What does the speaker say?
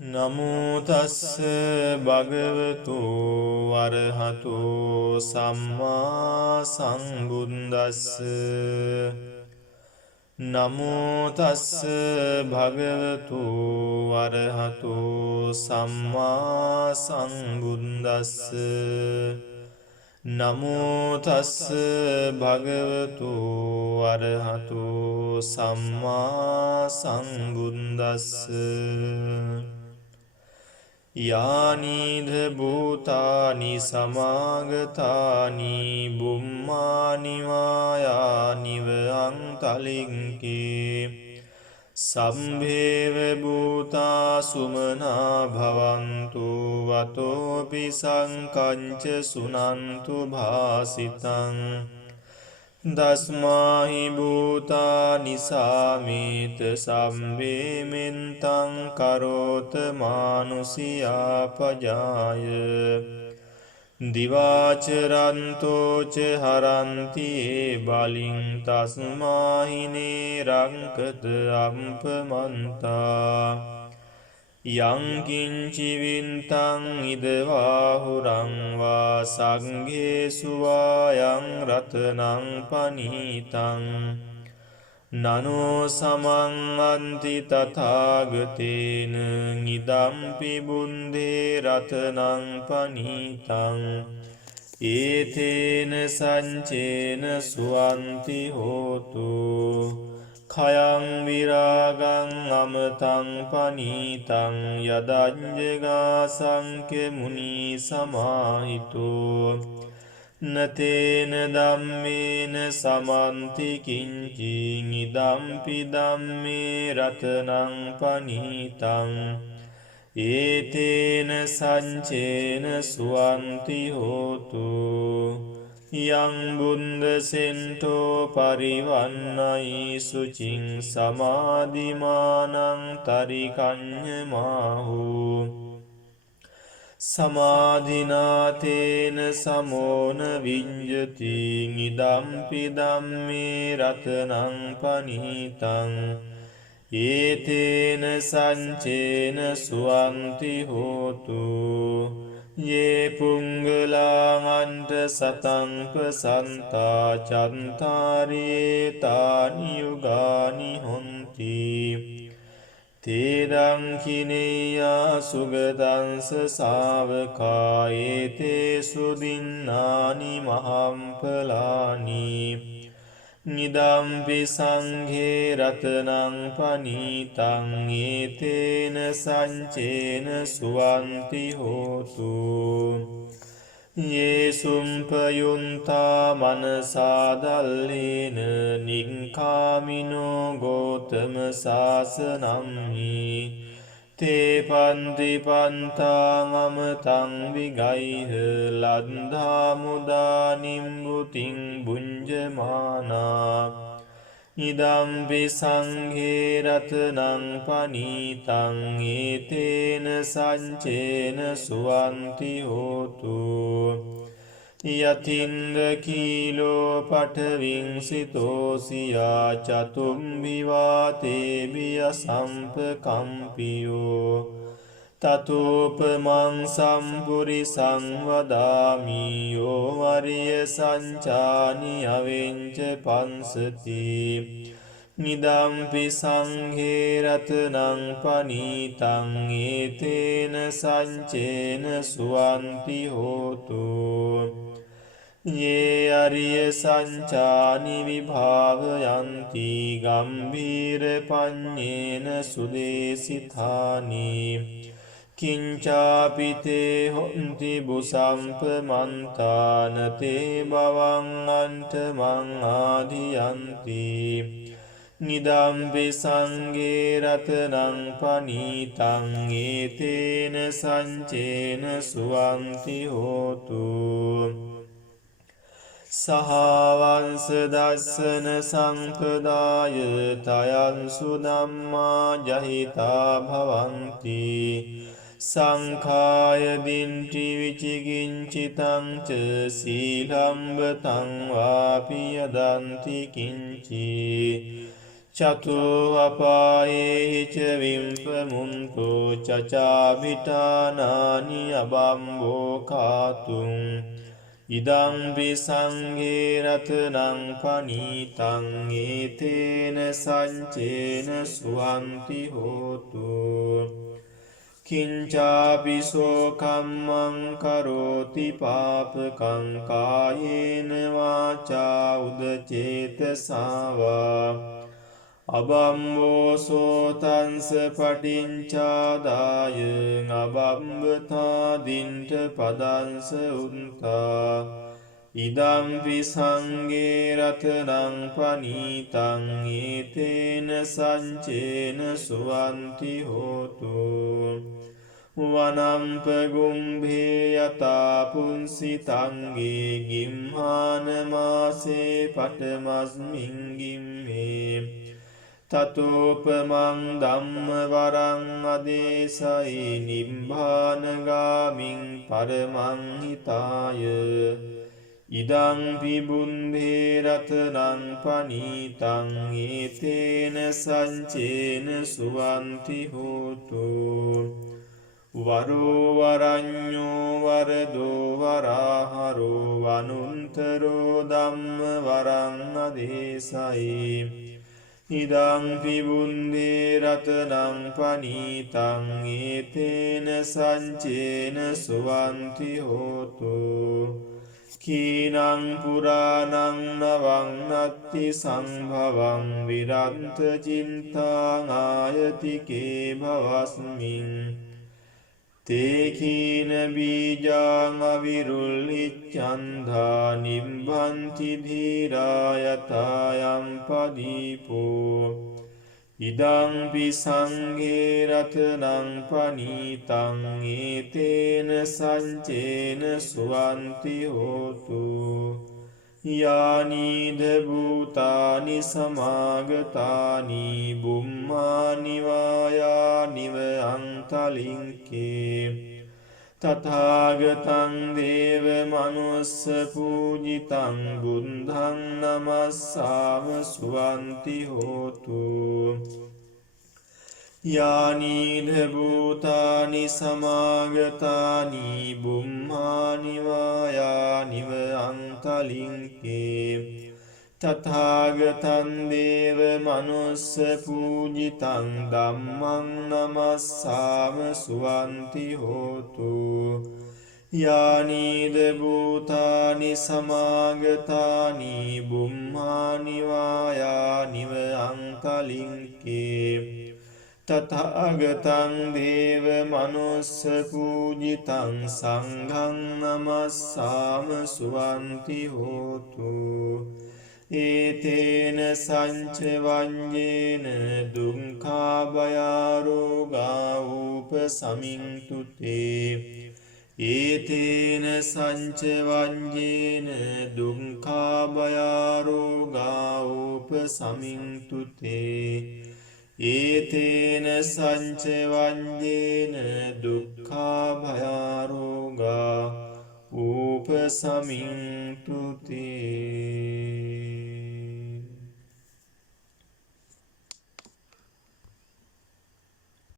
නමෝ තස්ස භගවතු වරහතු සම්මා සම්බුද්දස්ස නමෝ තස්ස භගවතු වරහතු සම්මා සම්බුද්දස්ස නමෝ තස්ස භගවතු වරහතු සම්මා සම්බුද්දස්ස යානිධ භූතානි සමාගතානි බුම්මානි වායානිව අංතලින්කේ සම්භේව භූතා සුමනා භවන්තු වතෝපි සංකංච සුනන්තු භාසිතං දස්මාහි භූතානි සාමේත සම්වේමෙන්තං කරෝත මානුසියා පජාය දිවාචරන්තෝච හරන්තියේ බලින් තස්මාහිනේ රංකත අම්පමන්තා යංකින්චිවින්තං ඉදවාහුරං වා සංඝේසුවායං රතනං පනීතං නනෝ සමං අන්ති තථාගතේන ඉදම්පි බුන්දේ රතනං පනීතං ඒතේන සංචේන සුවන්ති හෝතු khයං විරාගං අමතං පනීතං යදඤ්ජගා සංඛ්‍ය මුනි සමාහිතෝ නතේන ධම්මේන සමන්ති කිංචි ඉදම්පි ධම්මේ රතනං පනීතං ඒතේන සංචේන සුවන්ති හෝතු යං බුන්ද සෙන්ටෝ පරිවන්නයි සුචින් සමාධිමානං තරිකඤ්ඤමාහු සමාධිනාතේන සමෝන විඤ්ජති ඉදම්පි ධම්මේ රතනං පනීතං ඒතේන සංචේන සුවන්ති හෝතු යේ පුංගලාං සතං පසන්තා චන්තාරේ තානි යුගානි හොන්ති තේරං කිනේයා සුගතංස සාවකා ඒතේසු දින්නානි මහම්පලානි නිදම්පි සංඝේ රතනං පනීතං ඒතේන සංචේන සුවන්ති හෝතු යේසුම්පයුන්තා මනසාදල්ලේන නික්ඛාමිනෝ ගෝතම සාසනම්හි තේ පන්ති පන්තාං අමතං විගයිහ ලද්ධා මුදා නිම්බුතින් බුඤ්ජමානා ඉදම්පි සංඝේ රතනං පනීතං ඒතේන සංචේන සුවන්ති හෝතු යතින්ද කීලෝ පඨවින්සිතෝසියා චතුම්බිවාතේ බිය සම්පකම්පියෝ තතෝපමං සම්පුරිසං වදාමි යෝ වරිය සංචානි අවෙංච පංසති නිදම්පි සංඝේ රතනං පනීතං ඒතේන සංචේන සුවන්ති හෝතු යේ අරිය සංචානි විභාවයන්ති ගම්භීර පඤ්ඤේන සුදේසිතානි කිංචාපිතේ හොන්ති බුසම්පමන්තාන තේ බවං අන්තමං ආදියන්ති නිදම්පි සංඝේ රතනං පනීතං ඒතේන සංචේන සුවන්ති හෝතු සහවංස දස්සන සංපදාය තයන්සු ධම්මා ජහිතා භවಂತಿ සංඛාය දින්ටි විචිකිංචිතං ච සීලම්බතං වාපි යදන්ති කිංචි චතු අපායේ ච විම්පමුන්තු චචාභිඨානානි අබම්බෝ කාතුං ඉදං විසංඝේ රතනං පනීතං ඒතේන සංචේන සුවන්ති හෝතු කිංචාපිසෝ කම්මං කරෝති පාපකං කායේන වාචා උදචේතසාවා අබම්බෝසෝ තංස පටිංචාදාය අබම්බතාදින්ට පදංස උන්තා ඉදම්පි සංඝේ රතනං පනීතං ඒතේන සංචේන සුවන්ති හෝතු වනම්ප ගුම්භේ යතා පුන්සිතංගේ ගිම්හාන මාසේ පටමස්මින් ගිම්මේ තතෝපමං ධම්ම වරං අදේසයි නිබ්බානගාමින් පරමං හිතාය ඉදං පිබුන්ධේ රතනං පනීතං ඒතේන සංචේන සුවන්ති හෝතු වරෝ වරඤ්ඤෝ වරදෝ වරාහරෝ වනුන්තරෝ ධම්ම වරං අදේසයි ඉදං පිබුන්ධේ රතනං පනීතං ඒතේන සංචේන සුවන්ති හෝතු කීනං පුරාණං නවං නත්ති සංභවං විරන්ත චින්තාං ආයතිකේ භවස්මින් තේකීන බීජාං අවිරුල්හිච්ඡන්ධා නිම්භන්ති ධීරායතායම් පදීපෝ ඉදං පිසංඝේ රතනං පනීතං ඒතේන සංචේන සුවන්ති හෝතු යානීද භූතානි සමාගතානි බුම්මානි වායානිව අන්තලින්කේ තථාගතං දේව මනුස්ස පූජිතං බුද්ධං නමස්සාම සුවන්ති හෝතු යානීද භූතානි සමාගතානි බුම්මානි වායානිව අන්තලින්කේ තථාගතං දේව මනුස්ස පූජිතං ධම්මං නමස්සාම සුවන්ති හෝතු යානීද භූතානි සමාගතානි බුම්මානි වායානිව අන්තලින්කේ තථාගතං දේව මනුස්ස පූජිතං සංඝං නමස්සාම සුවන්ති හෝතු ඒතේන සංච වඤ්ඤේන දුක්ඛා භයාරෝගා උපසමින්තුතේ ඒතේන සංච වඤ්ඤේන දුක්ඛා භයාරෝගා උපසමින්තුතේ ඒතේන සංච වඤ්ඤේන දුක්ඛා භයාරෝගා උපසමින්තුතේ